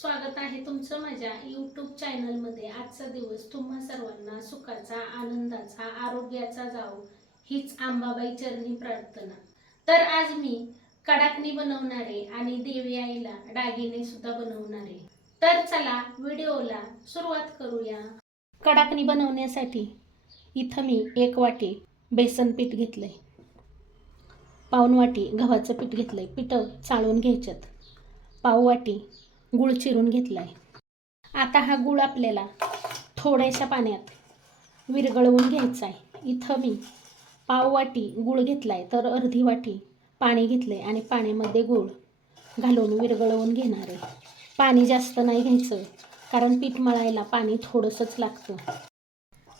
स्वागत आहे तुमचं माझ्या यूट्यूब चॅनलमध्ये आजचा दिवस तुम्हा सर्वांना सुखाचा आनंदाचा आरोग्याचा जावो हीच आंबाबाई चरणी प्रार्थना. तर आज मी कडाकणी बनवणारे आणि देवी आईला दागिने सुद्धा बनवणारे तर चला व्हिडिओला सुरुवात करूया. कडाकणी बनवण्यासाठी इथं मी एक वाटी बेसन पीठ घेतलंय. पाऊन वाटी गव्हाचं पीठ घेतलंय. पिठं चाळून घ्यायच्यात. पाव वाटी गुळ चिरून घेतला आहे आता हा गुळ आपल्याला थोड्याशा पाण्यात विरघळवून घ्यायचा आहे इथं मी पाव वाटी घेतला आहे तर अर्धी वाटी पाणी घेतलं आहे आणि पाण्यामध्ये गुळ घालून विरघळवून घेणार आहे पाणी जास्त नाही घ्यायचं कारण पीठ मळायला पाणी थोडंसंच लागतं.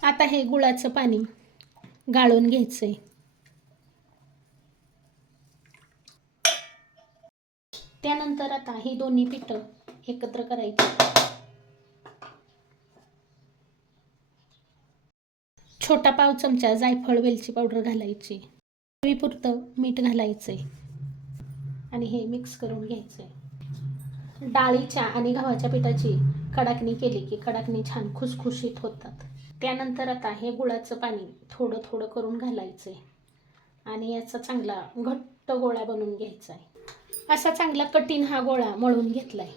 आता हे गुळाचं पाणी गाळून घ्यायचं आहे त्यानंतर आता ही दोन्ही पिठं एकत्र करायचे. छोटा पाव चमचा जायफळ वेलची पावडर घालायची. चवीपुरतं मीठ घालायचंय. आणि हे मिक्स करून घ्यायचंय. डाळीच्या आणि गव्हाच्या पिठाची कडाकणी केली की कडाकणी छान खुसखुशीत होतात. त्यानंतर आता हे गुळाचं पाणी थोडं थोडं करून घालायचंय. आणि याचा चांगला घट्ट गोळा बनवून घ्यायचा आहे असा चांगला कठीण हा गोळा मळून घेतलाय.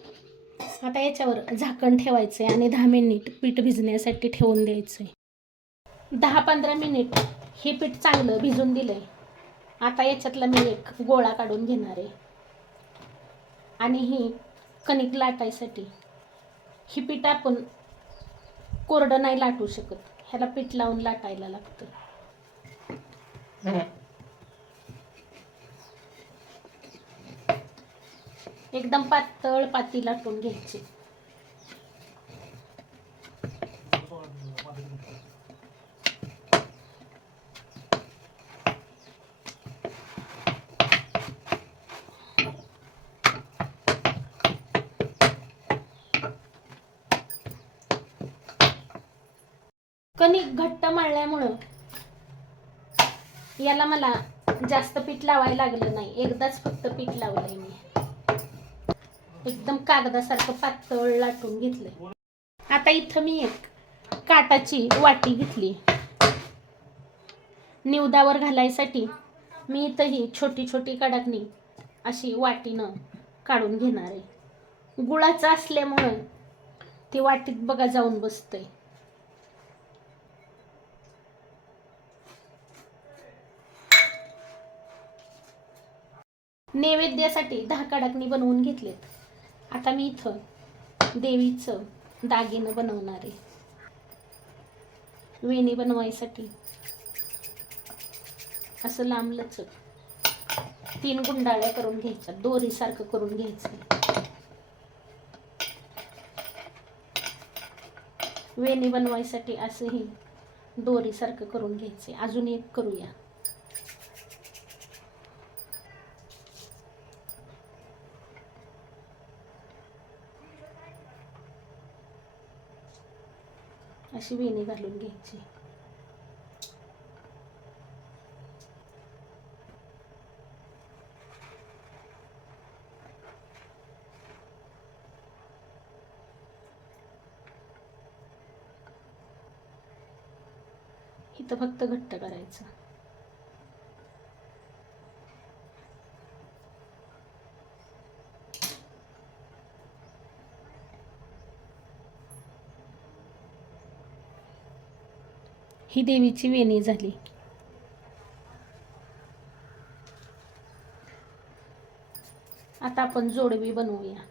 आता याच्यावर झाकण ठेवायचं आहे आणि दहा मिनिट पीठ भिजण्यासाठी ठेवून द्यायचं आहे दहा पंधरा मिनिट हे पीठ चांगलं भिजून दिलंय. आता याच्यातला मी एक गोळा काढून घेणार आहे. आणि ही कणिक लाटायसाठी ही पीठ आपण कोरडं नाही लाटू शकत. ह्याला पीठ लावून लाटायला लागतं. एकदम पातळ पाती लाटून घ्यायची. कणिक घट्ट मळल्यामुळं याला मला जास्त पीठ लावायला लागलं नाही. एकदाच फक्त पीठ लावलंय मी. एकदम कागदासारखं पातळ लाटून घेतलं आता इथं मी एक काटाची वाटी घेतली. निवदावर घालायसाठी मी इथं ही छोटी छोटी कडाकणी अशी वाटीनं काढून घेणार आहे. गुळाचं असल्यामुळं ती वाटीत बघा जाऊन बसतंय. नैवेद्यासाठी दहा कडाकणी बनवून घेतलेत. आता मी इथं देवीचं दागिनं बनवणार आहे. वेणी बनवायसाठी. असं लांबलंच तीन गुंडाळ्या करून घ्यायच्या दोरीसारखं करून घ्यायचं. वेणी बनवायसाठी असंही दोरीसारखं करून घ्यायचे अजून एक करूया. अशी वेणी घालून घ्यायची. इथं फक्त घट्ट करायचं. ही देवीची वेणी झाली. आता आपण जोडवी बनवूया.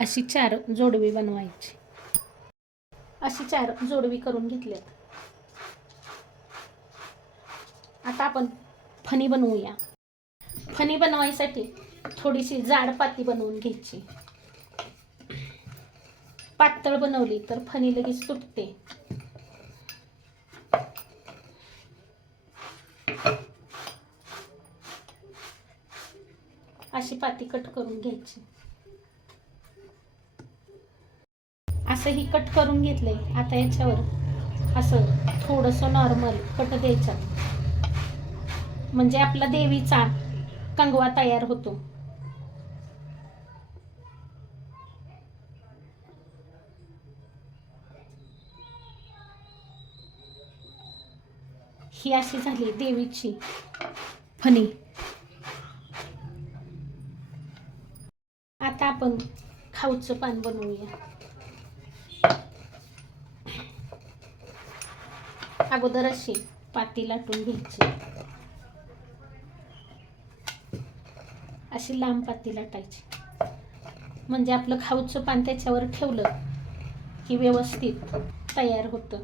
अशी चार जोडवी बनवायची. अशी चार जोडवी करून घेतल्यात. आता आपण फणी बनवूया. फणी बनवायसाठी थोडीशी जाड पाती बनवून घ्यायची. पातळ बनवली तर फणी लगेच तुटते. अशी पाती कट करून घ्यायची. असं ही कट करून घेतले आता याच्यावर असं थोडंसं नॉर्मल कट द्यायचं. म्हणजे आपला देवीचा कंगवा तयार होतो. ही अशी झाली देवीची फणी. आता आपण खाऊचं पान बनवूया. अगोदर अशी पाती लाटून घ्यायची. अशी लांब पाती लाटायची. म्हणजे आपलं खाऊचं पान त्याच्यावर ठेवलं की व्यवस्थित तयार होतं.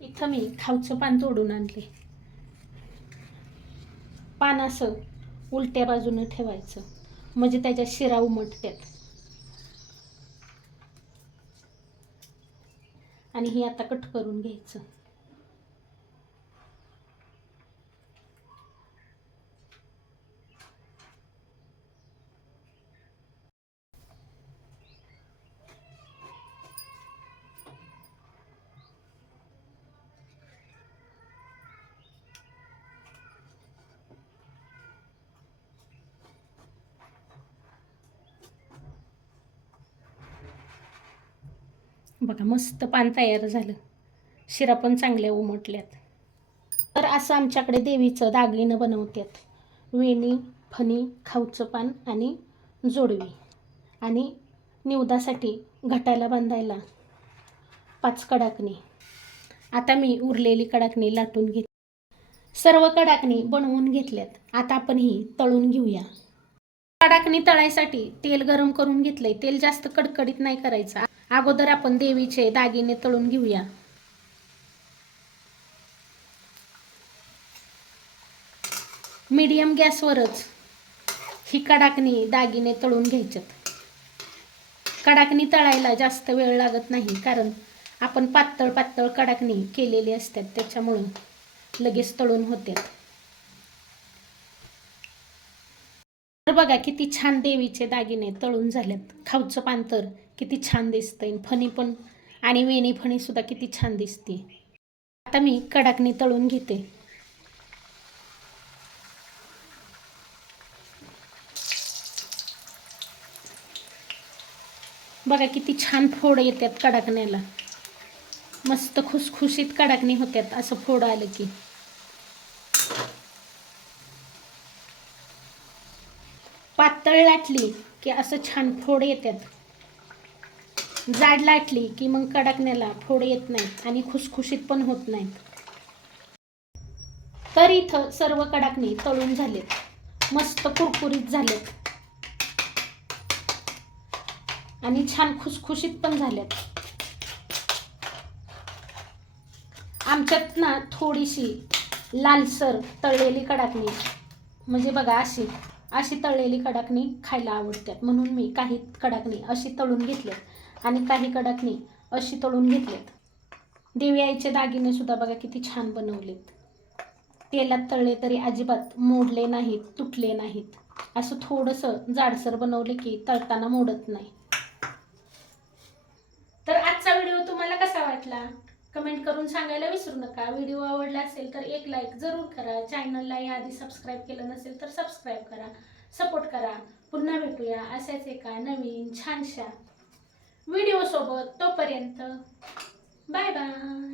इथं मी खाऊचं पान तोडून आणले. पान असं उलट्या बाजूनं ठेवायचं. म्हणजे त्याच्या शिरा उमटत्यात. आणि ही आता कट करून घ्यायचं. बघा मस्त पान तयार झालं. शिरा पण चांगल्या उमटल्यात. तर असं आमच्याकडे देवीचं दागिनं बनवतात वेणी फणी खाऊचं पान आणि जोडवी. आणि निवदासाठी घटाला बांधायला पाच कडाकणी. आता मी उरलेली कडाकणी लाटून घेत सर्व कडाकणी बनवून घेतल्यात. आता आपण ही तळून घेऊया. कडाकणी तळायसाठी तेल गरम करून घेतलंय. तेल जास्त कडकडीत नाही करायचं. अगोदर आपण देवीचे दागिने तळून घेऊया. मीडियम गॅसवरच ही कडाकणी दागिने तळून घ्यायच्यात. कडाकणी तळायला जास्त वेळ लागत नाही कारण आपण पातळ पातळ कडाकणी केलेली असतात त्याच्यामुळं लगेच तळून होत्यात. तर बघा किती छान देवीचे दागिने तळून झालेत. खाऊचं पान तर किती छान दिसते फणी पण आणि वेणी फणी सुद्धा किती छान दिसते. आता मी कडाकणी तळून घेते. बघा किती छान फोड येतात कडाकण्याला. मस्त खुसखुशीत कडाकणी होत्यात असं फोड आलं की. पातळ लाटली की असं छान फोड येतात. जाड लाटली की मग कडकण्याला फोड येत नाहीत आणि खुसखुशीत पण होत नाहीत तर इथं सर्व कडाकणी तळून झालेत. मस्त कुरकुरीत झालेत. आणि छान खुसखुशीत पण झाल्यात आमच्यात ना थोडीशी लालसर तळलेली कडाकणी. म्हणजे बघा अशी अशी तळलेली कडाकणी खायला आवडतात. म्हणून मी काही कडाकणी अशी तळून घेतल्यात. आणि काही कडाकणी अशी तळून घेतलेत. देवी आईचे दागिने सुद्धा बघा किती छान बनवलेत. तेलात तळले तरी अजिबात मोडले नाहीत तुटले नाहीत. असं थोडंसं जाडसर बनवले की तळताना मोडत नाही. तर आजचा व्हिडिओ तुम्हाला कसा वाटला? कमेंट करून सांगायला विसरू नका. व्हिडिओ आवडला असेल तर एक लाईक जरूर करा. चॅनलला याआधी सबस्क्राईब केलं नसेल तर सबस्क्राईब करा. सपोर्ट करा. पुन्हा भेटूया अशाच एका नवीन छानशा व्हिडिओसोबत तोपर्यंत बाय बाय.